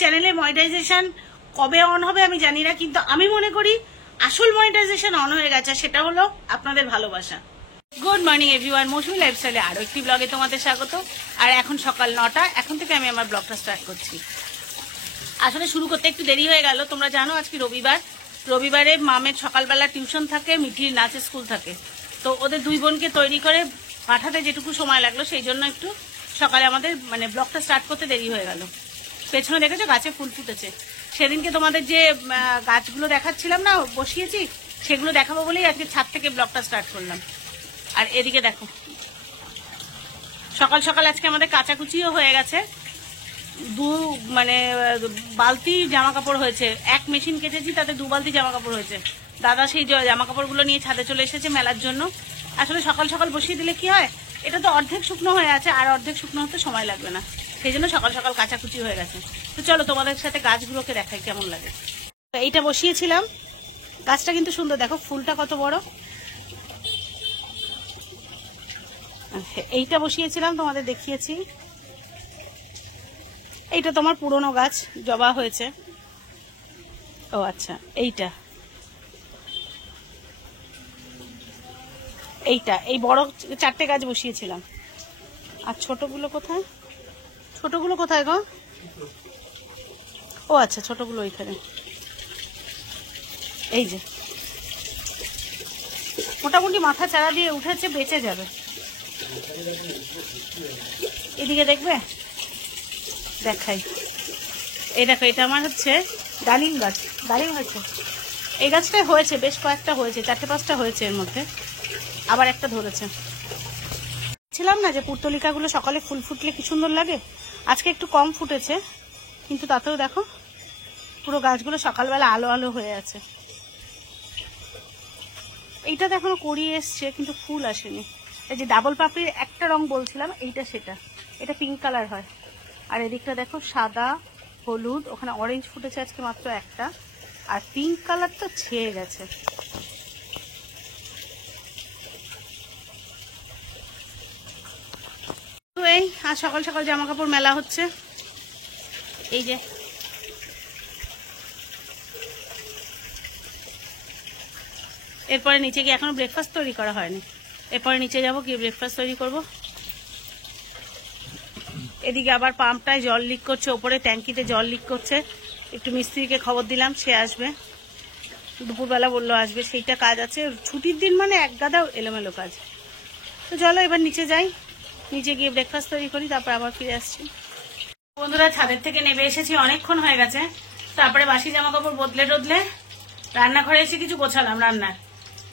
চ্যানেলে মনিটাইজেশন কবে অন হবে আমি জানি না, কিন্তু আমি মনে করি আসল মনিটাইজেশন অন হয়ে গেছে, সেটা হলো আপনাদের ভালোবাসা। গুড মর্নিং এভরিওয়ান, মৌসুমী লাইফস্টাইলে আরো একটি ব্লগে তোমাদের স্বাগত। আর এখন সকাল 9টা, এখন থেকে আমি আমার ব্লগটা স্টার্ট করছি। আসলে শুরু করতে একটু দেরি হয়ে গেল, তোমরা জানো আজকে রবিবার। রবিবারে মামের সকালবেলা টিউশন থাকে, মিঠির নাচের স্কুল থাকে, তো ওদের দুই বোনকে তৈরি করে পাঠাতে যেটুকু সময় লাগলো সেই জন্য একটু সকালে আমাদের ব্লগটা স্টার্ট করতে দেরি হয়ে গেল। পেছনে দেখেছো গাছে ফুল ফুটেছে, সেদিনকে তোমাদের যে গাছগুলো দেখাচ্ছিলাম না বসিয়েছি, সেগুলো দেখাবো বলেই আজকে ছাদ থেকে ব্লগটা স্টার্ট করলাম। আর এদিকে দেখো সকাল সকাল আজকে আমাদের কাচাকুচিও হয়ে গেছে। বালতি জামা কাপড় হয়েছে, এক মেশিন কেটেছি তাতে 2 বালতি জামা কাপড় হয়েছে। দাদা সেই জামা কাপড়গুলো নিয়ে ছাদে চলে এসেছে মেলার জন্য। আসলে সকাল সকাল বসিয়ে দিলে কি হয়, এটা তো অর্ধেক শুকনো হয়ে আছে, আর অর্ধেক শুকনো হতে সময় লাগবে না, সেই জন্য সকাল সকাল কাচাকুচি হয়ে গেছে। তো চলো তোমাদের সাথে গাছগুলোকে দেখাই কেমন লাগে। এইটা বসিয়েছিলাম, গাছটা কিন্তু সুন্দর, দেখো ফুলটা কত বড়। এইটা বসিয়েছিলাম তোমাদের দেখিয়েছি, এইটা তোমার পুরনো গাছ, জবা হয়েছে। ও আচ্ছা, এইটা এই বড় 4টে গাছ বসিয়েছিলাম। আর ছোটগুলো কোথায়, ছোটগুলো কোথায় গো? ও আচ্ছা, ছোটগুলো ওইখানে। এই যে মোটামুটি মাথা চারা দিয়ে উঠেছে, বেঁচে যাবে। এদিকে দেখবে, দেখাই। এই দেখো, এটা আমার হচ্ছে ডালিম গাছ, ডালিম হয়েছে। এই গাছটাই হয়েছে, বেশ কয়েকটা হয়েছে, 4-5টা হয়েছে, এর মধ্যে আবার একটা ধরেছে। ছিলাম না যে পুর্তলিকাগুলো সকালে ফুল ফুটলে কি সুন্দর লাগে, আজকে একটু কম ফুটেছে, কিন্তু তাতেও দেখো পুরো গাছগুলো সকালবেলা আলো আলো হয়ে আছে। এইটা দেখো কড়িয়ে এসছে, কিন্তু ফুল আসেনি। এই যে ডাবল পাপড়ির একটা রং বলছিলাম, এইটা সেটা, এটা পিঙ্ক কালার হয়। আর এদিকটা দেখো সাদা হলুদ, ওখানে অরেঞ্জ ফুটেছে আজকে মাত্র একটা, আর পিঙ্ক কালার তো ছেয়ে গেছে। তো এই আজ সকাল সকাল জামা কাপড় মেলা হচ্ছে। এই যে এরপরে নিচে গিয়ে, এখনো ব্রেকফাস্ট তৈরি করা হয়নি, এরপরে নিচে যাবো, গিয়ে ব্রেকফাস্ট তৈরি করব। এদিকে আবার পাম্পটায় জল লিক করছে, ওপরে ট্যাঙ্কিতে জল লিক করছে। একটু মিস্ত্রিকে খবর দিলাম, সে আসবে, দুপুরবেলা বললো আসবে, সেইটা কাজ আছে। ছুটির দিন মানে এক গাদা এলোমেলো কাজ। তো চলো এবার নিচে যাই, নিচে গিয়ে ব্রেকফাস্ট তৈরি করি, তারপর আবার ফিরে আসছি। বন্ধুরা, ছাদের থেকে নেমে এসেছি, অনেকক্ষণ হয়ে গেছে। তারপরে বাসি জামা কাপড় বদলে টদলে রান্নাঘরে এসে কিছু গোছালাম, রান্নার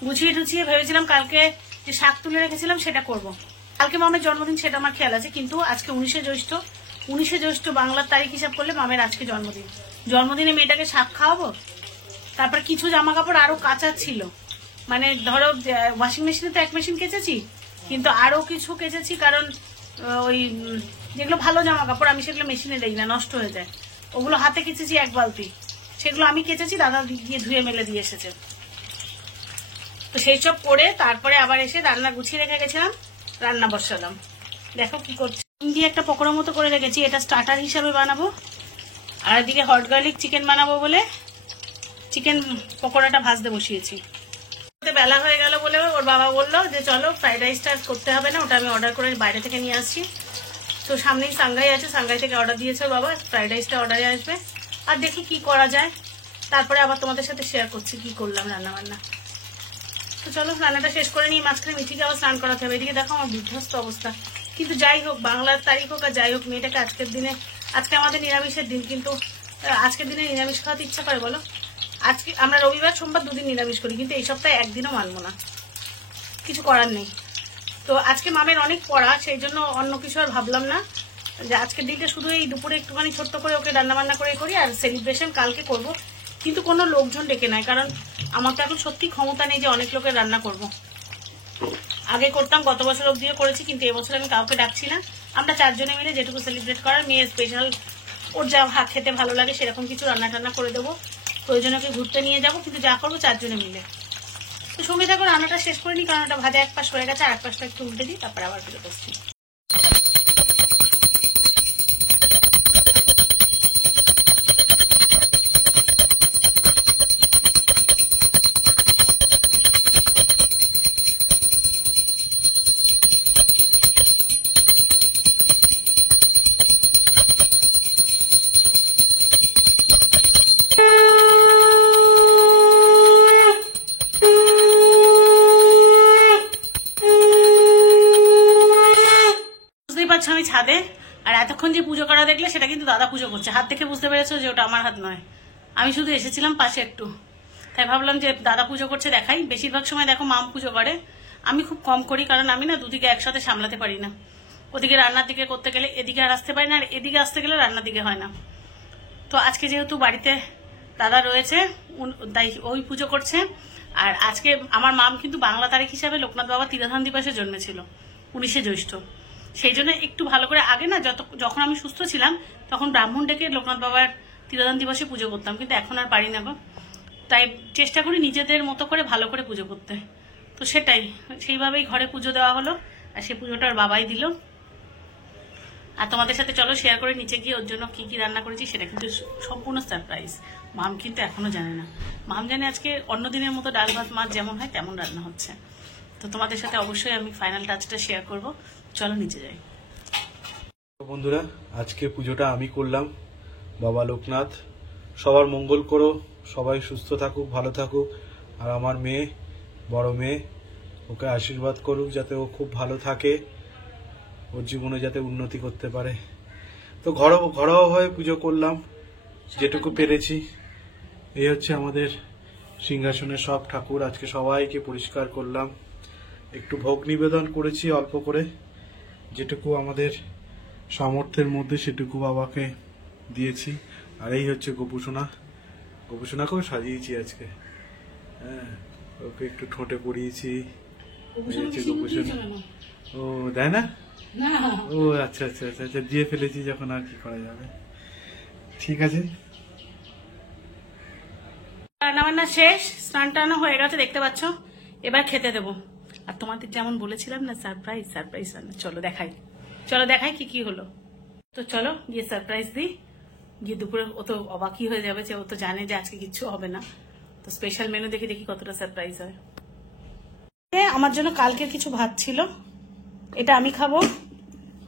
গুছিয়ে টুছিয়ে ভেবেছিলাম কালকে যে শাক তুলে রেখেছিলাম সেটা করব। কালকে মামের জন্মদিন, সেটা আমার খেয়াল আছে, কিন্তু আজকে 19শে জ্যৈষ্ঠ বাংলার তারিখ হিসাব করলে মামের আজকে জন্মদিন। জন্মদিনে মেয়েটাকে শাক খাওয়াবো। তারপর কিছু জামা কাপড় আরো কাঁচা ছিল, ধরো ওয়াশিং মেশিনে তো 1 মেশিন কেচেছি, কিন্তু আরো কিছু কেচেছি, কারণ ওই যেগুলো ভালো জামা কাপড় আমি সেগুলো মেশিনে দেই না, নষ্ট হয়ে যায়। ওগুলো হাতে কেচেছি 1 বালতি, সেগুলো আমি কেচেছি, দাদা গিয়ে ধুয়ে মেলে দিয়ে এসেছে। তো সেই সব করে তারপরে আবার এসে রান্না গুছিয়ে রেখে গেছিলাম, রান্না বসালাম। দেখো কি করছি, দিয়ে একটা পকোড়া মতো করে রেখেছি, এটা স্টার্টার হিসাবে বানাবো। আর এদিকে হট গার্লিক চিকেন বানাবো বলে চিকেন পকোড়াটা ভাজতে বসিয়েছি। বেলা হয়ে গেল বলে ওর বাবা বললো যে চলো ফ্রাইড রাইসটা করতে হবে না, ওটা আমি অর্ডার করে বাইরে থেকে নিয়ে আসছি। তো সামনেই সাংঘাই আছে, সাংঘাই থেকে অর্ডার দিয়েছে ওর বাবা, ফ্রাইড রাইসটা অর্ডারে আসবে। আর দেখি কি করা যায়, তারপরে আবার তোমাদের সাথে শেয়ার করছি কি করলাম রান্না বান্না। তো চলো রান্নাটা শেষ করে নিই, মাঝখানে মিঠিকে আবার স্নান করাতে হবে। এদিকে দেখো আমার বিধ্বস্ত অবস্থা, কিন্তু যাই হোক, বাংলার তারিখ হোক আর যাই হোক, মেয়েটাকে আজকে আমাদের নিরামিষের দিন, কিন্তু আজকের দিনে নিরামিষ খাওয়াতে ইচ্ছা করে বলো? আজকে আমরা রবিবার সোমবার 2 দিন নিরামিষ করি, কিন্তু এই সপ্তাহে 1 দিনও মানবো না, কিছু করার নেই। তো আজকে মামের অনেক পড়া, সেই জন্য অন্য কিছু আর ভাবলাম না, যে আজকের দিনটা শুধু এই দুপুরে একটুখানি ছোট্ট করে ওকে রান্নাবান্না করে করি, আর সেলিব্রেশন কালকে করব, কিন্তু কোনো লোকজন ডেকে নাই, কারণ আমার তো এখন সত্যি ক্ষমতা নেই যে অনেক লোকের রান্না করব। আগে করতাম, গত বছর অবধিও করেছি, কিন্তু এবছর আমি কাউকে ডাকছি না। আমরা 4 জনে মিলে যেটুকু সেলিব্রেট করার, মেয়ে স্পেশাল ওর যা খেতে ভালো লাগে সেরকম কিছু রান্না টান্না করে দেবো, প্রয়োজনে ওকে ঘুরতে নিয়ে যাবো, কিন্তু যা করবো 4 জনে মিলে। তো সঙ্গে থাকো, রান্নাটা শেষ করে নিই, কারণ ওটা ভাজা 1 পাশ হয়ে গেছে, আর 1 পাশটা একটু উল্টে দিই, তারপর আবার ফিরে বসছি। ছাদে, আর এতক্ষণ যে পুজো করা দেখলে সেটা কিন্তু দাদা পুজো করছে। হাত দেখে বুঝতে পেরেছো যে ওটা আমার হাত নয়, আমি শুধু এসেছিলাম পাশে একটু, তাই ভাবলাম যে দাদা পুজো করছে দেখাই। বেশিরভাগ সময় দেখো মাম পুজো করে, আমি খুব কম করি, কারণ আমি না দুদিকে একসাথে সামলাতে পারি না। ওদিকে রান্নার দিকে করতে গেলে এদিকে আর আসতে পারি না, আর এদিকে আসতে গেলে রান্নার দিকে হয় না। তো আজকে যেহেতু বাড়িতে দাদা রয়েছে, তাই ওই পুজো করছে। আর আজকে আমার মাম কিন্তু বাংলা তারিখ হিসাবে লোকনাথ বাবা তিরোধান দিবসে জন্মেছিল, 19শে জ্যৈষ্ঠ। সেই জন্য একটু ভালো করে আগে না যখন আমি সুস্থ ছিলাম তখন ব্রাহ্মণ ডেকে লোকনাথ বাবার তিরোধান দিবসে পুজো করতাম, কিন্তু এখন আর পারি না গো। তাই চেষ্টা করি নিজেদের মতো করে ভালো করে পুজো করতে। তো সেইভাবেই ঘরে পুজো দেওয়া হলো, আর সেই পুজোটা ওর বাবাই দিল। আর তোমাদের সাথে চলো শেয়ার করে নিচে গিয়ে ওর জন্য কি কি রান্না করেছি সেটা কিন্তু সম্পূর্ণ সারপ্রাইজ। মাম কিন্তু এখনো জানে না। মাম জানে আজকে অন্য দিনের মতো ডাল ভাত মাছ যেমন হয় তেমন রান্না হচ্ছে। তো তোমাদের সাথে অবশ্যই আমি ফাইনাল টাচটা শেয়ার করব। চলো নিচে যাই। বন্ধুরা, আজকে পুজোটা আমি করলাম। বাবা লোকনাথ সবার মঙ্গল করো, সবাই সুস্থ থাকুক, ভালো থাকুক। আর আমার মেয়ে, বড় মেয়ে, ওকে আশীর্বাদ করুক যাতে ও খুব ভালো থাকে, ওর জীবনে যাতে উন্নতি করতে পারে। তো ঘরোয়াভাবে পুজো করলাম যেটুকু পেরেছি। এই হচ্ছে আমাদের সিংহাসনের সব ঠাকুর। আজকে সবাইকে পরিষ্কার করলাম, একটু ভোগ নিবেদন করেছি অল্প করে, যেটুকু আমাদের সামর্থ্যের মধ্যে সেটুকু বাবাকে দিয়েছি। আর এই হচ্ছে গোপুসোনা, গোপুসোনাকেও সাজিয়েছি আজকে। হ্যাঁ, ওকে একটু ঠোঁটে পরিয়েছি। এই হচ্ছে গোপুসোনা। ও দেয় না? ও আচ্ছা আচ্ছা আচ্ছা আচ্ছা, দিয়ে ফেলেছি যখন আর কি করা যাবে। ঠিক আছে, রান্নাবান্না শেষ, স্নান টানো হয়ে গেছে দেখতে পাচ্ছ। এবার খেতে দেবো। আর তোমাদের যেমন বলেছিলাম না সারপ্রাইজ সারপ্রাইজ রান্না, চলো দেখাই কি কি হলো। তো চলো গিয়ে সারপ্রাইজ দিই। গিয়ে দুপুরে ও তো অবাকই হয়ে যাবে, যে ও তো জানে যে আজকে কিচ্ছু হবে না। তো স্পেশাল মেনু দেখি কতটা সারপ্রাইজ হয়। আমার জন্য কালকে কিছু ভাত ছিল, এটা আমি খাবো।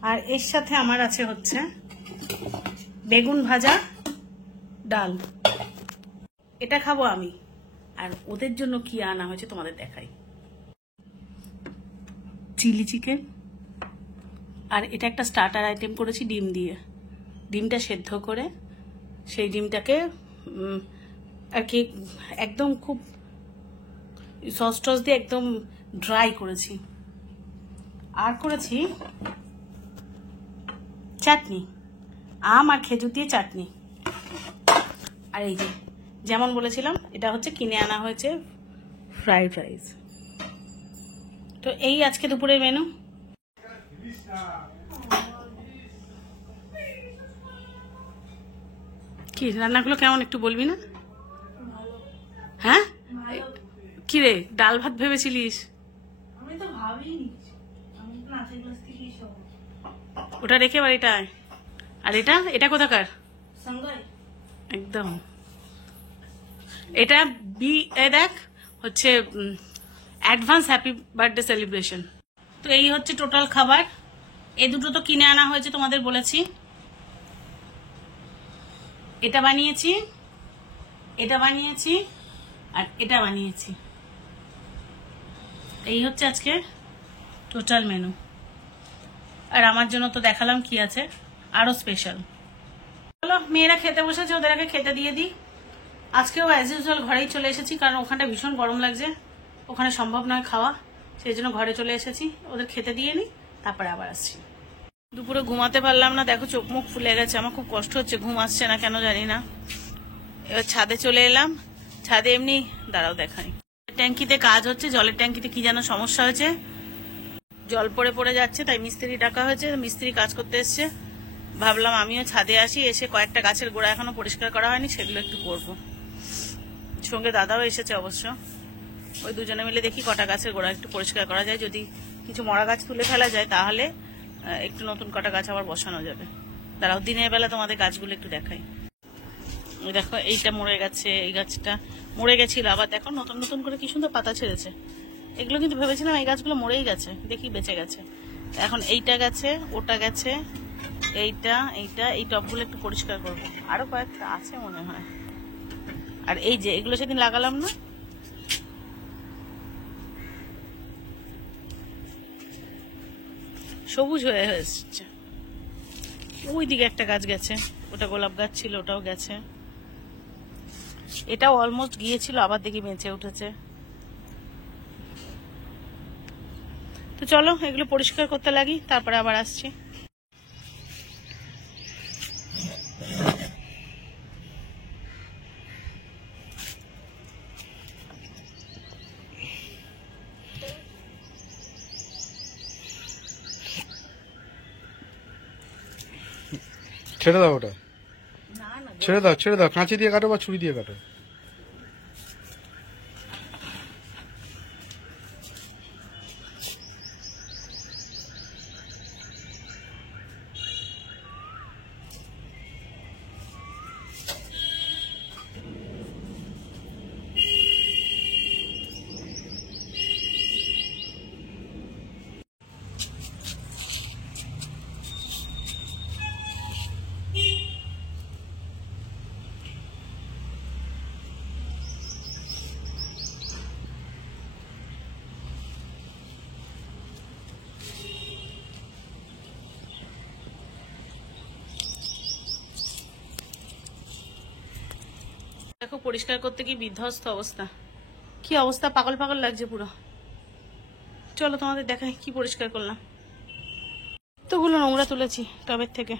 আর এর সাথে আমার আছে হচ্ছে বেগুন ভাজা, ডাল, এটা খাবো আমি। আর ওদের জন্য কি আনা হয়েছে তোমাদের দেখাই। চিলি চিকেন, আর এটা একটা স্টার্টার আইটেম করেছি ডিম দিয়ে। ডিমটা সেদ্ধ করে সেই ডিমটাকে আর কি একদম খুব সস টস দিয়ে একদম ড্রাই করেছি। আর করেছি চাটনি, আম আর খেজুর দিয়ে চাটনি। আর এই যে যেমন বলেছিলাম, এটা হচ্ছে কিনে আনা হয়েছে ফ্রাইড রাইস। তো এই আজকে দুপুরের মেনু। কি রান্নাগুলো কেমন একটু বলবি না? হ্যাঁ, কি রে ডাল ভাত ভেবেছিলিস? ওটা রেখে বাড়িটায়। আর এটা কোথাকার? একদম এটা দেখ হচ্ছে অ্যাডভান্স হ্যাপি বার্থডে সেলিব্রেশন। তো এই হচ্ছে টোটাল খাবার। এই দুটো তো কিনে আনা হয়েছে, তোমাদের বলেছি। এটা বানিয়েছি, আর এটা বানিয়েছি। এই হচ্ছে আজকে টোটাল মেনু। আর আমার জন্য তো দেখালাম কি আছে আরো স্পেশাল। চলো মেয়েরা খেতে বসেছে, ওদের আগে খেতে দিয়ে দিই। আজকেও অ্যাজ ইউজুয়াল ঘরেই চলে এসেছি, কারণ ওখানটা ভীষণ গরম লাগছে, ওখানে সম্ভব নয় খাওয়া। সেই জন্য ঘরে চলে এসেছি, ওদের খেতে দিয়ে নিই, তারপরে আবার আসছি। দুপুরে ঘুমাতে পারলাম না, দেখো চোখ মুখ ফুলে গেছে, আমার খুব কষ্ট হচ্ছে, ঘুম আসছে না কেন জানি না। এবার ছাদে চলে এলাম। ছাদে এমনি দাঁড়াও দেখাই, ট্যাঙ্কিতে কাজ হচ্ছে, জলের ট্যাঙ্কিতে কি যেন সমস্যা হয়েছে, জল পড়ে যাচ্ছে, তাই মিস্ত্রি ডাকা হয়েছে, মিস্ত্রি কাজ করতে এসছে। ভাবলাম আমিও ছাদে আসি, এসে কয়েকটা গাছের গোড়া এখনো পরিষ্কার করা হয়নি, সেগুলো একটু করবো। সঙ্গে দাদাও এসেছে অবশ্য, ওই দুজনে মিলে দেখি কটা গাছের গোড়া একটু পরিষ্কার করা যায়। যদি কিছু মরা গাছ তুলে ফেলা যায় তাহলে একটু নতুন কটা গাছ আবার বসানো যাবে। দাঁড়াও দিনের বেলা তোমাদের গাছগুলো একটু দেখাই। দেখো এইটা মরে গেছে, এই গাছটা মরে গেছিল, আবার দেখো নতুন নতুন করে কি সুন্দর পাতা ছেড়েছে। এগুলো কিন্তু ভেবেছিলাম এই গাছগুলো মরেই গেছে, দেখি বেঁচে গেছে। এখন এইটা গেছে, ওটা গেছে, এই টবগুলো একটু পরিষ্কার করবো। আরো কয়েকটা আছে মনে হয়। আর এই যে এগুলো সেদিন লাগালাম না, সবুজ হয়ে এসছে, ওই দিকে একটা গাছ গেছে, ওটা গোলাপ গাছ ছিল, ওটাও গেছে। এটাও অলমোস্ট গিয়েছিল, আবার দেখি বেঁচে উঠেছে। তো চলো এগুলো পরিষ্কার করতে লাগি, তারপরে আবার আসছি। ছেড়ে দাও ওটা, ছেড়ে দাও, কাঁচি দিয়ে কাটো বা ছুরি দিয়ে কাটো। দেখো পরিষ্কার করতে গিয়ে বিধ্বস্ত অবস্থা, কি অবস্থা, পাগল পাগল লাগছে পুরো। চলো তোমাদের দেখাই কি পরিষ্কার করলাম। তোগুলো নোংরা তুলেছি টবের থেকে,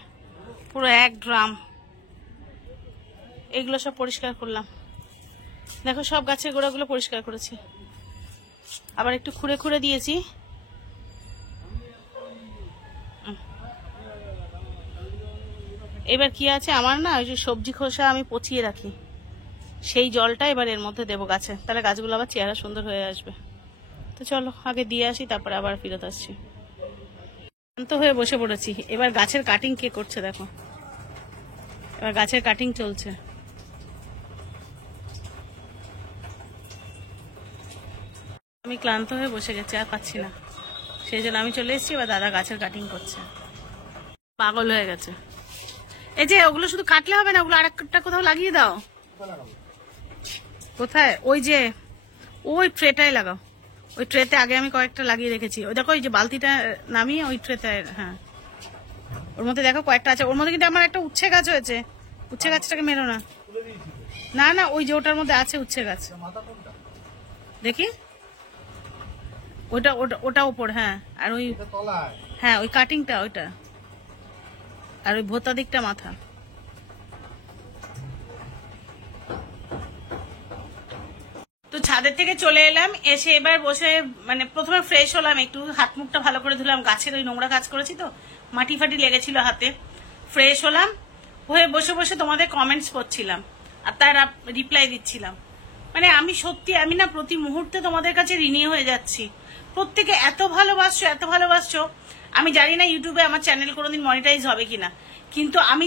পুরো 1 ড্রাম। এগুলো সব পরিষ্কার করলাম। দেখো সব গাছের গোড়াগুলো পরিষ্কার করেছি, আবার একটু খুঁড়ে খুঁড়ে দিয়েছি। এবার কি আছে আমার না, ওই যে সবজি খোসা আমি পচিয়ে রাখি, সেই জলটা এবার এর মধ্যে দেবো গাছে, তাহলে গাছগুলো আবার চেহারা সুন্দর হয়ে আসবে। তো চলো আগে দিয়ে আসি, তারপরে আবার ফেরত আসছি। শান্ত হয়ে বসে পড়েছি। এবার গাছের কাটিং কে করছে দেখো, এবার গাছের কাটিং চলছে। আমি ক্লান্ত হয়ে বসে গেছি, আর পাচ্ছি না, সেই জন্য আমি চলে এসেছি। এবার দাদা গাছের কাটিং করছে, পাগল হয়ে গেছে। এই যে ওগুলো শুধু কাটলে হবে না, ওগুলো আরেকটা কোথাও লাগিয়ে দাও। কোথায়? ওই যে ওই ট্রেটায় লাগাও, ওই ট্রেতে আগে আমি কয়েকটা লাগিয়ে রেখেছি। ওই দেখো ওই যে বালতিটা নামিয়ে ওই ট্রেতে, হ্যাঁ ওর মধ্যে দেখো কয়েকটা আছে। ওর মধ্যে কিন্তু আমার একটা উচ্ছে গাছ হয়েছে, উচ্ছে গাছটাকে মেরো না। না না ওই যে ওটার মধ্যে আছে উচ্ছে গাছ, দেখি ওটা ওটা ওটা উপর, হ্যাঁ। আর ওই হ্যাঁ ওই কাটিংটা ওইটা, আর ওই ভোতা দিকটা মাথা। তো ছাদের থেকে চলে এলাম, এসে এবার বসে মানে প্রথমে ফ্রেশ হলাম, একটু হাত মুখটা ভালো করে ধুলাম, গাছের ওই নোংরা কাজ করেছি তো মাটি ফাটি লেগেছিল হাতে। ফ্রেশ হলাম, হয়ে বসে বসে তোমাদের কমেন্টস পড়ছিলাম আর তার রিপ্লাই দিচ্ছিলাম। মানে আমি সত্যি, আমি না প্রতি মুহূর্তে তোমাদের কাছে ঋণী হয়ে যাচ্ছি। প্রত্যেকে এত ভালোবাসছো, এত ভালোবাসছো। আমি জানি না ইউটিউবে আমার চ্যানেল কোনোদিন মনিটাইজ হবে কিনা, কিন্তু আমি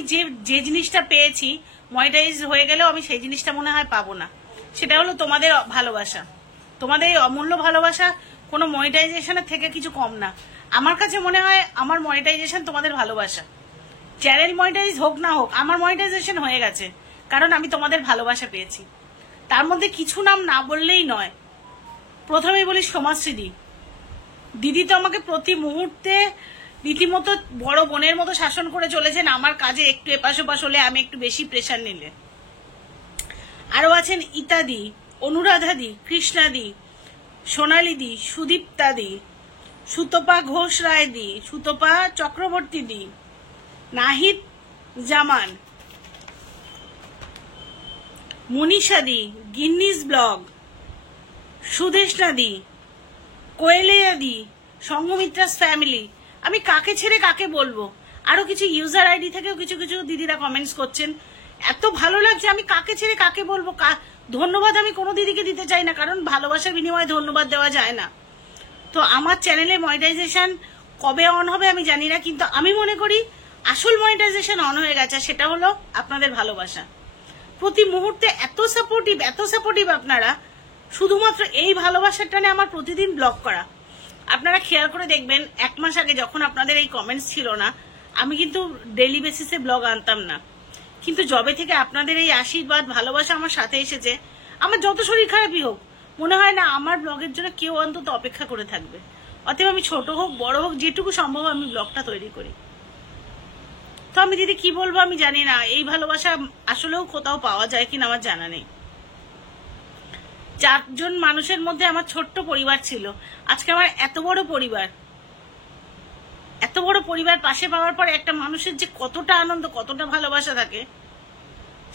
যে জিনিসটা পেয়েছি, মনিটাইজ হয়ে গেলেও আমি সেই জিনিসটা মনে হয় পাবো না। সেটা হলো তোমাদের ভালোবাসা। তোমাদের এই অমূল্য ভালোবাসা কোনো মনিটাইজেশনের থেকে কিছু কম না। আমার কাছে মনে হয় আমার মনিটাইজেশন তোমাদের ভালোবাসা। চ্যানেল মনিটাইজ হোক না হোক, আমার মনিটাইজেশন হয়ে গেছে, কারণ আমি তোমাদের ভালোবাসা পেয়েছি। তার মধ্যে কিছু নাম না বললেই নয়। প্রথমেই বলি সমাজশ্রী দিদি তো আমাকে প্রতি মুহূর্তে রীতিমতো বড় বোনের মতো শাসন করে চলেছেন। আমার কাজে একটু এপাশ ওপাশ হলে আমি একটু বেশি প্রেশার নিলে। আরো আছেন ইতাদি, অনুরাধাদি, কৃষ্ণাদি, সোনালিদি, সুদীপ্তাদি, সুতপা ঘোষ রায়দি, সুতপা চক্রবর্তীদি, নাহিদ জামান, মনীষাদি, গিন্নিস ব্লগ, সুদেশনাদি, কোয়েলিয়াদি, সঙ্গমিত্রাস ফ্যামিলি। আমি কাকে ছেড়ে কাকে বলবো। আরো কিছু ইউজার আইডি থেকেও কিছু কিছু দিদিরা কমেন্টস করছেন, এত ভালো লাগছে। আমি কাকে ছেড়ে কাকে বলবো। ধন্যবাদ আমি কোনো দিদিকে দিতে চাই না, কারণ ভালোবাসার বিনিময়ে ধন্যবাদ দেওয়া যায় না। তো আমার চ্যানেলে মনিটাইজেশন কবে অন হবে আমি জানি না, কিন্তু আমি মনে করি আসল মনিটাইজেশন অন হয়ে গেছে। সেটা হলো আপনাদের ভালোবাসা। প্রতি মুহূর্তে এত সাপোর্টিভ আপনারা। শুধুমাত্র এই ভালোবাসার টানে আমার প্রতিদিন ব্লগ করা। আপনারা খেয়াল করে দেখবেন, 1 মাস আগে যখন আপনাদের এই কমেন্টস ছিল না, আমি কিন্তু ডেইলি বেসিসে ব্লগ আনতাম না। কিন্তু যবে থেকে আপনাদের এই আশীর্বাদ ভালোবাসা আমার সাথে এসেছে, আমার যত শরীর খারাপই হোক, মনে হয় না আমার ব্লগের জন্য কেউ অন্তত অপেক্ষা করে থাকবে। অতএব আমি ছোট হোক বড় হোক, যেটুকু সম্ভব আমি ব্লগটা তৈরি করি। তো তো আমি দিদি কি বলবো আমি জানি না, এই ভালোবাসা আসলেও কোথাও পাওয়া যায় কিনা আমার জানা নেই। 4 জন মানুষের মধ্যে আমার ছোট্ট পরিবার ছিল, আজকে আমার এত বড় পরিবার পাশে পাওয়ার পর একটা মানুষের যে কতটা আনন্দ, কতটা ভালোবাসা থাকে,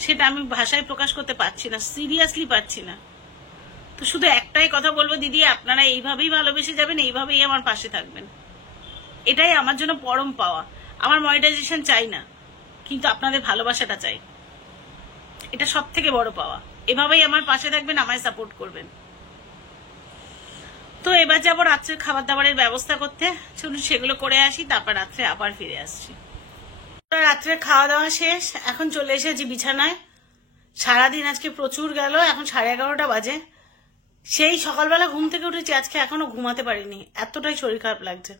সেটা আমি ভাষায় প্রকাশ করতে পারছি না, সিরিয়াসলি পারছি না। তো শুধু একটাই কথা বলবো দিদি, আপনারা এইভাবেই ভালোবেসে যাবেন, এইভাবেই আমার পাশে থাকবেন, এটাই আমার জন্য পরম পাওয়া। আমার মনিটাইজেশন চাই না, কিন্তু আপনাদের ভালোবাসাটা চাই, এটা সব থেকে বড় পাওয়া। এভাবেই আমার পাশে থাকবেন, আমায় সাপোর্ট করবেন। তো এবার যাবো রাত্রের খাবার দাবারের ব্যবস্থা করতে, চলুন সেগুলো করে আসি, তারপর রাত্রে আবার ফিরে আসছি। রাত্রের খাওয়া দাওয়া শেষ, এখন চলে এসেছি বিছানায়। সারাদিন আজকে প্রচুর গেল, এখন 11:30 বাজে। সেই সকালবেলা ঘুম থেকে উঠেছি, আজকে এখনো ঘুমাতে পারিনি, এতটাই শরীর খারাপ লাগছে।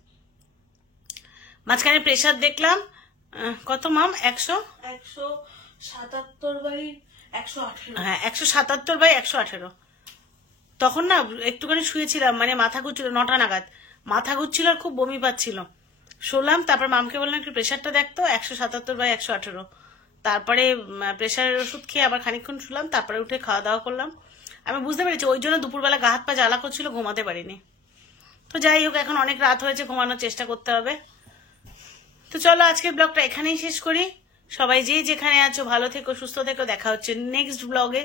মাঝখানে প্রেশার দেখলাম, কত মাম? 177/118। হ্যাঁ, 177/118। তখন না একটুখানি শুয়েছিলাম, মানে মাথা ঘুরছিল, 9টা নাগাদ মাথা ঘুরছিল আর খুব বমি পাচ্ছিল। শুনলাম, তারপর মামকে বললাম একটু প্রেশারটা দেখতো, 177/118। তারপরে প্রেশারের ওষুধ খেয়ে আবার খানিকক্ষণ শুলাম, তারপরে উঠে খাওয়া দাওয়া করলাম। আমি বুঝতে পেরেছি ওই জন্য দুপুরবেলা গা হাত পা জ্বালা করছিল, ঘুমাতে পারিনি। তো যাই হোক, এখন অনেক রাত হয়েছে, ঘুমানোর চেষ্টা করতে হবে। তো চলো আজকের ব্লগটা এখানেই শেষ করি। সবাই যে যেখানে আছো ভালো থেকো, সুস্থ থেকো, দেখা হচ্ছে নেক্সট ব্লগে।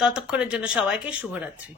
ততক্ষণের জন্য সবাইকে শুভরাত্রি।